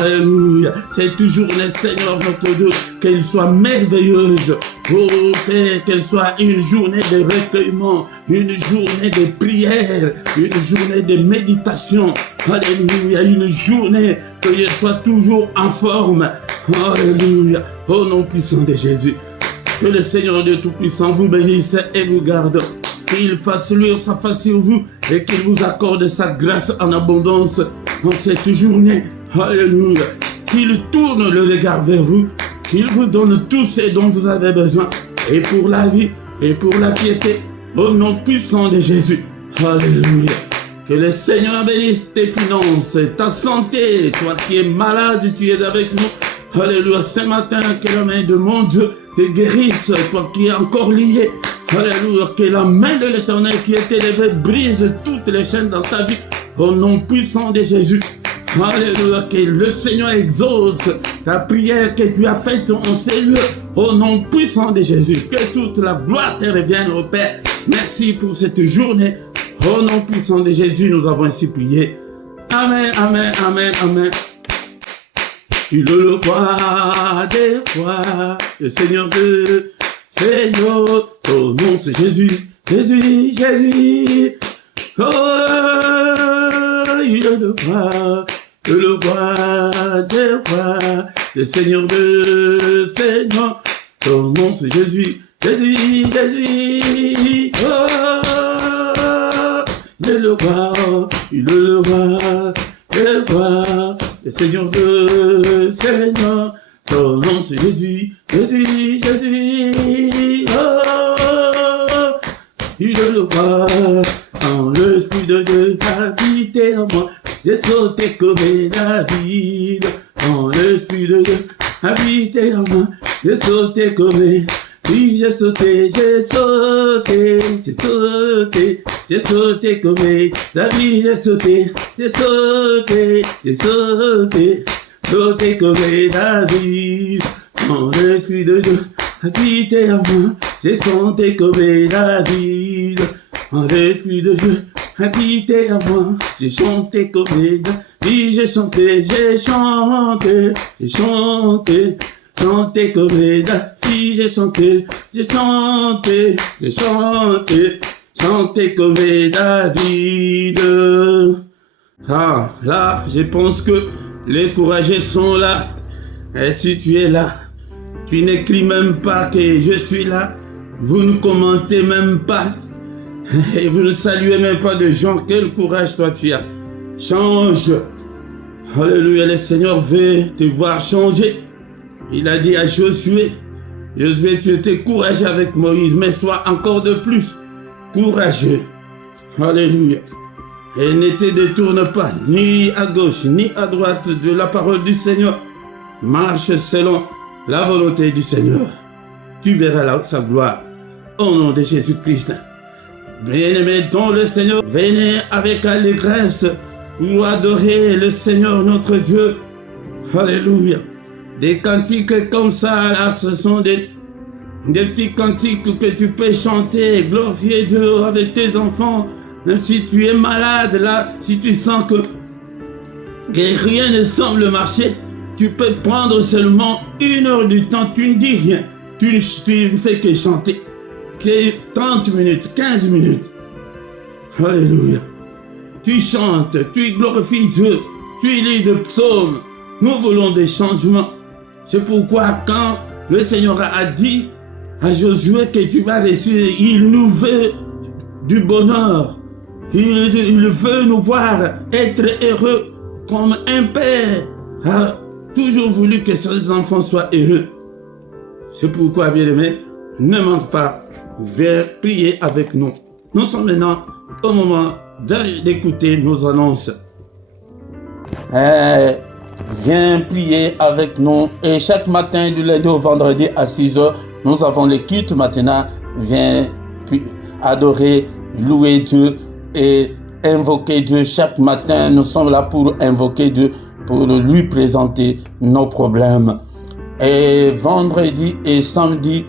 Alléluia. Cette journée, Seigneur notre Dieu, qu'elle soit merveilleuse. Oh Père, qu'elle soit une journée de recueillement, une journée de prière, une journée de méditation. Alléluia. Une journée que je sois toujours en forme. Alléluia. Au nom puissant de Jésus. Que le Seigneur Dieu Tout-Puissant vous bénisse et vous garde. Qu'il fasse luire sa face sur vous et qu'il vous accorde sa grâce en abondance en cette journée. Alléluia. Qu'il tourne le regard vers vous. Qu'il vous donne tout ce dont vous avez besoin. Et pour la vie et pour la piété. Au nom puissant de Jésus. Alléluia. Que le Seigneur bénisse tes finances, ta santé. Toi qui es malade, tu es avec nous. Alléluia. Ce matin, que la main de mon Dieu te guérisse. Toi qui es encore lié. Alléluia. Que la main de l'Éternel qui est élevée brise toutes les chaînes dans ta vie. Au nom puissant de Jésus. Alléluia, que le Seigneur exauce la prière que tu as faite en ces lieux. Au nom puissant de Jésus, que toute la gloire te revienne au Père. Merci pour cette journée. Au nom puissant de Jésus, nous avons ainsi prié. Amen, amen, amen, amen. Il est le roi des rois, le Seigneur de Seigneur. Ton nom c'est Jésus, Jésus, Jésus. Oh, il est le roi des rois, le Seigneur de Seigneur. Ton nom c'est Jésus, Jésus, Jésus. Oh, il est le roi, il est le roi des rois, le Seigneur de Seigneur. Ton nom c'est Jésus, Jésus, Jésus. Oh, il est le roi. Quand l'Esprit de Dieu habite en moi, j'ai sauté comme David. Quand l'Esprit de Dieu habité en moi. J'ai sauté comme oui, j'ai sauté, j'ai sauté, j'ai sauté, j'ai sauté comme David, j'ai sauté, j'ai sauté, j'ai sauté, sauté comme David. Quand l'Esprit de Dieu habité en moi, j'ai sauté comme David. Quand l'Esprit de Dieu habité en moi, j'ai chanté comme David. J'ai chanté, j'ai chanté, j'ai chanté. Chanter comme David, j'ai chanté, j'ai chanté, j'ai chanté, chanter comme David. Ah, là, je pense que les courageux sont là. Et si tu es là, tu n'écris même pas que je suis là. Vous ne commentez même pas. Et vous ne saluez même pas de gens. Quel courage toi tu as. Change. Alléluia, le Seigneur veut te voir changer. Il a dit à Josué, Josué, tu étais courageux avec Moïse, mais sois encore de plus courageux. Alléluia. Et ne te détourne pas, ni à gauche, ni à droite de la parole du Seigneur. Marche selon la volonté du Seigneur. Tu verras là sa gloire. Au nom de Jésus-Christ. Bien-aimés dans le Seigneur, venez avec allégresse pour adorer le Seigneur notre Dieu. Alléluia. Des cantiques comme ça, là, ce sont des petits cantiques que tu peux chanter, glorifier Dieu avec tes enfants. Même si tu es malade, là, si tu sens que rien ne semble marcher, tu peux prendre seulement 1 heure du temps, tu ne dis rien. Tu ne fais que chanter. Que 30 minutes, 15 minutes. Alléluia. Tu chantes, tu glorifies Dieu, tu lis des psaumes. Nous voulons des changements. C'est pourquoi quand le Seigneur a dit à Josué que tu vas réussir, il nous veut du bonheur. Il veut nous voir être heureux comme un père a toujours voulu que ses enfants soient heureux. C'est pourquoi, bien-aimés, ne manque pas, viens prier avec nous. Nous sommes maintenant au moment d'écouter nos annonces. Viens prier avec nous. Et chaque matin, du lundi au vendredi à 6h, nous avons les cultes maintenant. Viens adorer, louer Dieu et invoquer Dieu. Chaque matin, nous sommes là pour invoquer Dieu, pour lui présenter nos problèmes. Et vendredi et samedi,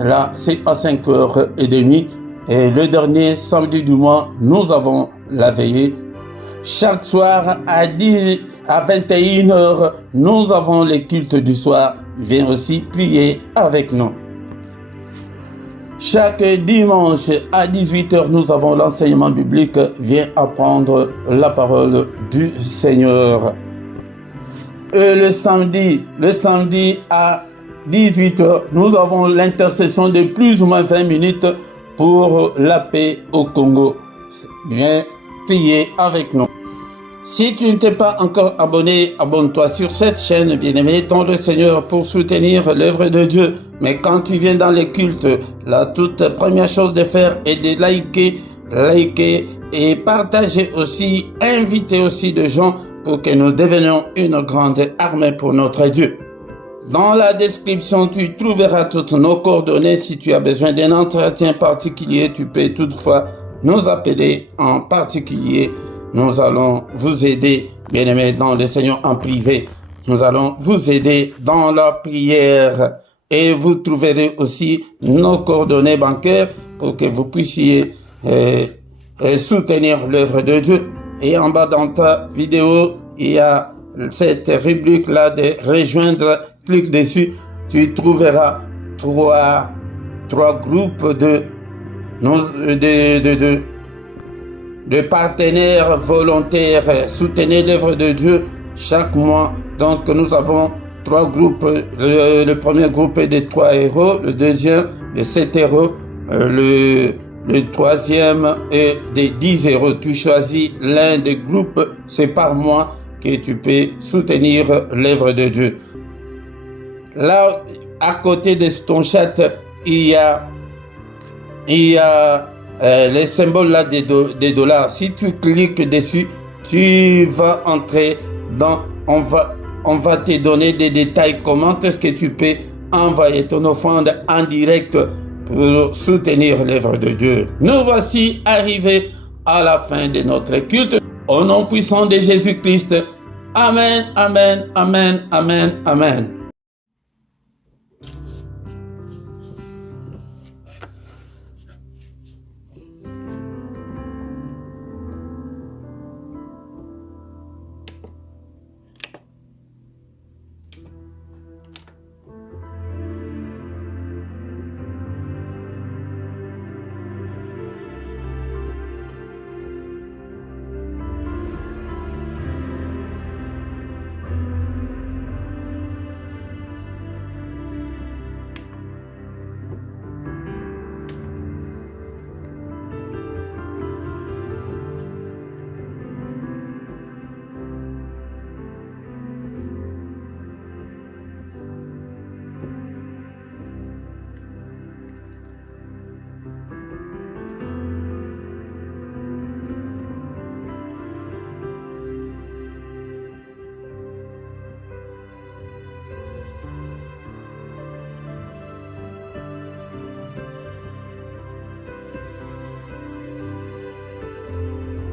là, c'est à 5h30. Et le dernier samedi du mois, nous avons la veillée. Chaque soir à 21h, nous avons les cultes du soir. Viens aussi prier avec nous. Chaque dimanche à 18h, nous avons l'enseignement biblique. Viens apprendre la parole du Seigneur. Et le samedi à 18h, nous avons l'intercession de plus ou moins 20 minutes pour la paix au Congo. Viens prier avec nous. Si tu ne t'es pas encore abonné, abonne-toi sur cette chaîne, bien-aimé, dans le Seigneur, pour soutenir l'œuvre de Dieu. Mais quand tu viens dans les cultes, la toute première chose de faire est de liker et partager aussi, inviter aussi des gens pour que nous devenions une grande armée pour notre Dieu. Dans la description, tu trouveras toutes nos coordonnées. Si tu as besoin d'un entretien particulier, tu peux toutefois nous appeler en particulier. Nous allons vous aider, bien-aimés, dans le Seigneur en privé. Nous allons vous aider dans la prière. Et vous trouverez aussi nos coordonnées bancaires pour que vous puissiez soutenir l'œuvre de Dieu. Et en bas dans ta vidéo, il y a cette rubrique-là de rejoindre. Clique dessus, tu trouveras trois groupes de partenaires volontaires. Soutenez l'œuvre de Dieu chaque mois. Donc nous avons 3 groupes. Le premier groupe est de 3 €, le deuxième de 7 €, le troisième est de 10 €. Tu choisis l'un des groupes, c'est par mois que tu peux soutenir l'œuvre de Dieu. Là, à côté de ton chat, il y a les symboles là des dollars. Si tu cliques dessus, tu vas entrer dans, On va te donner des détails comment est-ce que tu peux envoyer ton offrande en direct pour soutenir l'œuvre de Dieu. Nous voici arrivés à la fin de notre culte. Au nom puissant de Jésus-Christ. Amen, amen, amen, amen, amen.